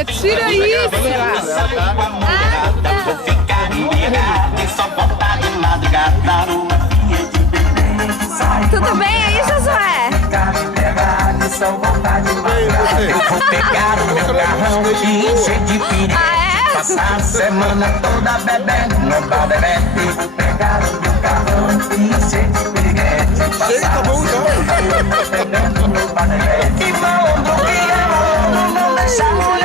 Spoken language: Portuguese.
Olha, tira isso! Vou ficar embriagado e só voltar de madrugada no dia de bebê. Tudo bem aí, Josué? Eu vou pegar o meu carrão e encher de piriguete. Passar a semana toda bebendo no bar bebendo. Eu vou pegar o meu carrão e encher de piriguete. Passar a semana toda bebendo no bar bebendo. E mão do que é mão, não deixa a mulher.